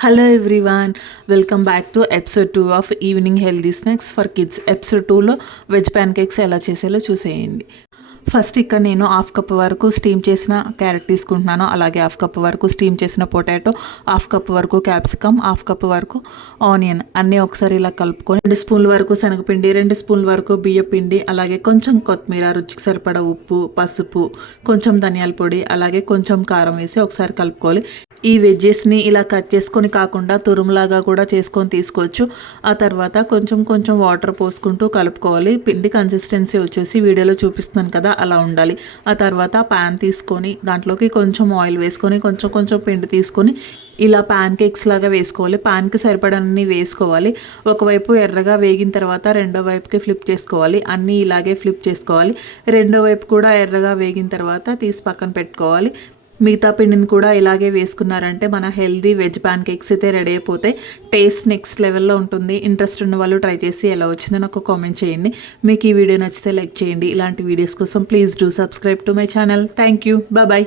Hello everyone, welcome back to episode 2 of evening healthy snacks for kids. Episode 2లో veg pan cakes ఎలా చేసేలో చూసేయండి. First ఇక్కడ నేను half cup వరకు steam చేసిన క్యారెట్ తీసుకుంటున్నాను. అలాగే హాఫ్ కప్ వరకు స్టీమ్ చేసిన పొటాటో, హాఫ్ కప్ వరకు క్యాప్సికమ్, హాఫ్ కప్ వరకు ఆనియన్ అన్నీ ఒకసారి ఇలా కలుపుకొని 2 స్పూన్ల వరకు శనగపిండి, 2 స్పూన్ల వరకు బియ్యం పిండి, అలాగే కొంచెం కొత్తిమీర, రుచికి సరిపడా ఉప్పు, పసుపు, కొంచెం ధనియాల పొడి, అలాగే కొంచెం కారం వేసి ఒకసారి కలుపుకోవాలి. ఈ వెజ్జెస్ని ఇలా కట్ చేసుకొని కాకుండా తురుములాగా కూడా చేసుకొని తీసుకోవచ్చు. ఆ తర్వాత కొంచెం కొంచెం వాటర్ పోసుకుంటూ కలుపుకోవాలి. పిండి కన్సిస్టెన్సీ వచ్చేసి వీడియోలో చూపిస్తున్నాను కదా అలా ఉండాలి. ఆ తర్వాత ప్యాన్ తీసుకొని దాంట్లోకి కొంచెం ఆయిల్ వేసుకొని కొంచెం కొంచెం పిండి తీసుకొని ఇలా ప్యాన్ కేక్స్ లాగా వేసుకోవాలి. ప్యాన్కి సరిపడన్నీ వేసుకోవాలి. ఒకవైపు ఎర్రగా వేగిన తర్వాత రెండో వైపుకి ఫ్లిప్ చేసుకోవాలి. అన్నీ ఇలాగే ఫ్లిప్ చేసుకోవాలి. రెండో వైపు కూడా ఎర్రగా వేగిన తర్వాత తీసి పక్కన పెట్టుకోవాలి. మిగతా పిండిని కూడా ఇలాగే వేసుకున్నారంటే మన హెల్దీ వెజ్ ప్యాన్ కేక్స్ అయితే రెడీ అయిపోతాయి. టేస్ట్ నెక్స్ట్ లెవెల్లో ఉంటుంది. ఇంట్రెస్ట్ ఉన్న వాళ్ళు ట్రై చేసి ఎలా వచ్చిందో నాకు కామెంట్ చేయండి. మీకు ఈ వీడియో నచ్చితే లైక్ చేయండి. ఇలాంటి వీడియోస్ కోసం please do subscribe to my channel. Thank you. Bye.